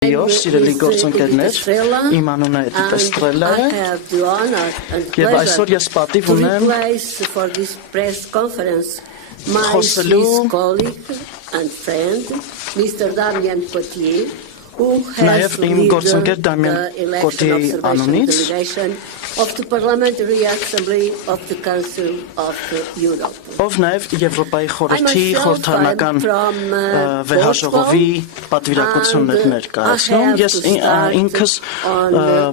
Այո, սիրելի գործընկերներ, իմ անունը Էդիթ Էստրելլա է, եւ այսօր ես պատիվ ունեմ խոսելու նաև իմ գործընկեր Դամիան Կոտիի անունից, ով նաև Եվրոպայի խորհրդի խորհրդարանական վեհաժողովի պատվիրակություններ ներկայացնում։ Ես ինքս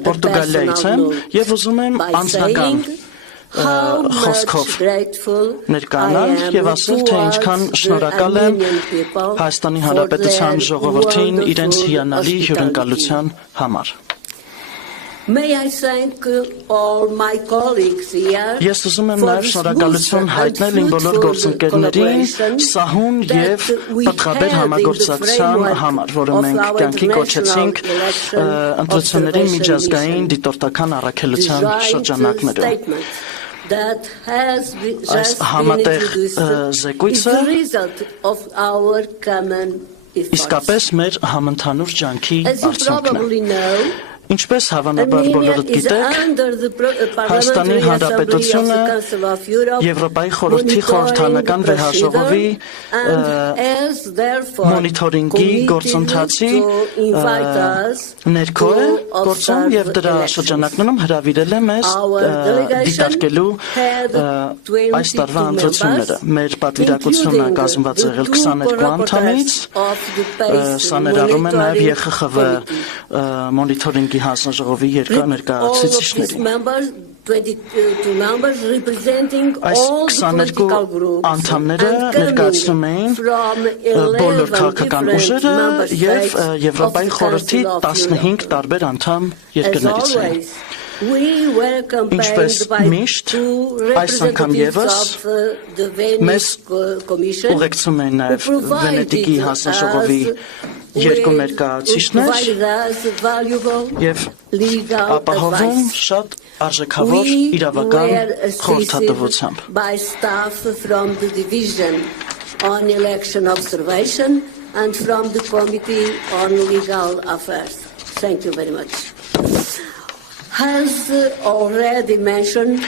Պորտուգալիայից եմ եւ ուզում եմ անձնական խոսքով ներկայանալ եւ ասել, թե ինչքան շնորհակալ եմ Հայաստանի Հանրապետության ժողովրդին իրենց հիանալի հյուրընկալության համար։ Ես ուզում եմ նաև շնորհակալություն հայտնել իմ բոլոր գործընկերներին սահուն եւ պտղաբեր համագործակցության համար, որը մենք կյանքի կոչեցինք ընտրությունների միջազգային դիտորդական առաքելության շրջանակներում։ Այս համատեղ զեկույցը իսկապես մեր համընդհանուր ջանքի արդյունքն է։ Ինչպես հավանաբար բոլորդ գիտեք, Հայաստանի Հանրապետությունը Եվրոպայի խորհրդի խորհրդարանական վեհաժողովի մոնիթորինգի գործընթացի ներքո է գործում եւ դրա շրջանակներում հրավիրել է մեզ դիտարկելու այս տարվա ընտրությունները։ Մեր պատվիրակությունը կազմված է 22 անդամից, սա ներառում է նաեւ ԵԽԽՎ մոնիթորինգի հանձնաժողովի ներկայացուցիչներին։ Այս 22 անդամները ներկայացնում էին բոլոր քաղաքական ուժերը եւ Եվրոպայի խորհրդի 15 տարբեր անդամ երկրներից էին։ Ինչպես միշտ, այս անգամ եւս մեզ ուղեկցում են նաեւ Վենետիկի հանձնաժողովի երկու ներկայացուցիչներ եւ ապահովում շատ արժեքավոր իրավական խորհրդատվությամբ։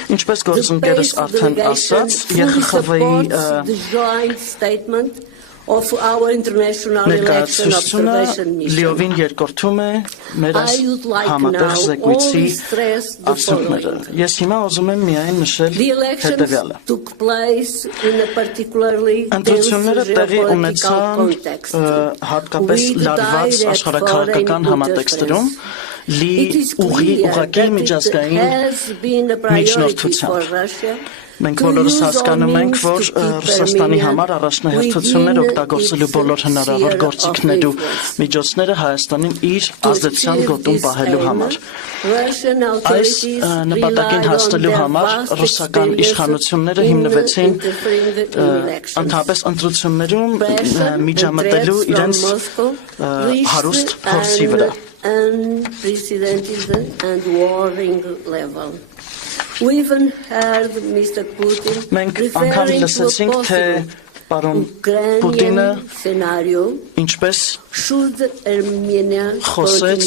Ինչպես գործընկերս արդեն ասաց, ԵԽԽՎ-ի ներկայացուցիչությունը լիովին երկրորդում է մեր այս համատեղ զեկույցի արդյունքները։ Ես հիմա ուզում եմ միայն նշել հետևյալը։ Ընտրությունները տեղի ունեցան հատկապես լարված աշխարհաքաղաքական համատեքստերում լի ուղղակի միջազգային միջնորդությամբ։ Մենք բոլորս հասկանում ենք, որ Ռուսաստանի համար առաջնահերթություններ օգտագործելու բոլոր հնարավոր գործիքներ ու միջոցները Հայաստանին իր ազդեցության գոտում պահելու համար։ Այս նպատակին հասնելու համար ռուսական իշխանությունները հիմնվեցին ընդհանրապես ընտրություններում միջամտելու իրենց հարուստ փորձի վրա։ Մենք անգամ լսեցինք, թե պարոն Պուտինը ինչպես խոսեց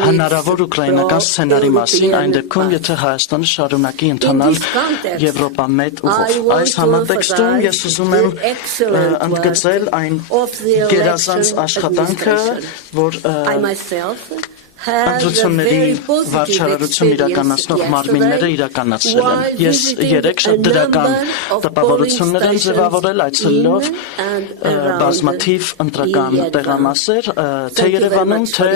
հնարավոր ուկրաինական սցենարի մասին, այն դեպքում, եթե Հայաստանը շարունակի ընթանալ Եվրոպամետ ուղով։ Այս համատեքստում ես ուզում եմ ընդգծել այն գերազանց աշխատանքը, որ ընտրությունների վարչարարություն իրականացնող մարմինները իրականացրել են։ Ես 3 շատ դրական տպավորություններ եմ ձևավորել այցելելով բազմաթիվ ընտրական տեղամասեր, թե Երևանում, թե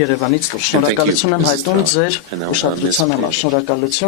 Երևանից դուրս։ Շնորհակալություն եմ հայտնում ձեր ուշադրության համար։ Շնորհակալություն։